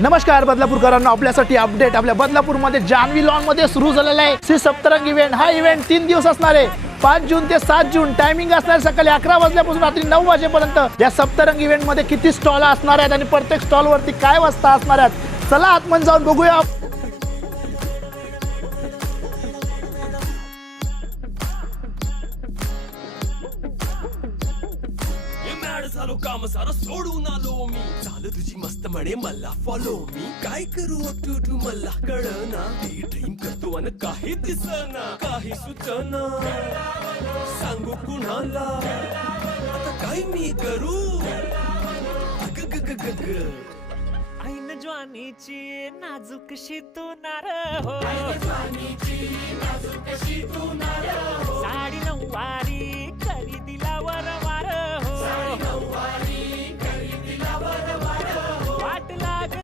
नमस्कार बदलापूरकरांना, आपल्यासाठी अपडेट. आपल्या बदलापूरमध्ये जानवी लॉन मध्ये सुरू झालेला आहे श्री सप्तरंग इव्हेंट. हा इव्हेंट 3 दिवस असणार आहे, 5 जून ते 7 जून. टायमिंग असणार सकाळी 11 वाजल्यापासून रात्री 9 वाजेपर्यंत. या सप्तरंग इव्हेंट मध्ये किती स्टॉल असणार आहेत आणि प्रत्येक स्टॉल वरती काय वस्तू असणार आहेत, चला आतमध्ये जाऊन बघूया. झालो काम सारं सोडून आलो मी. झालं तुझी मस्त म्हणे मला फॉलो मी. काय करू टू मला कळना. ड्रीम करतो आणि काही दिसना, काही सुचना. सांगू कुणाला आता काय मी करू. ऐन ज्वानीची नाजूकशी तू नार हो, साडी नऊवारी करी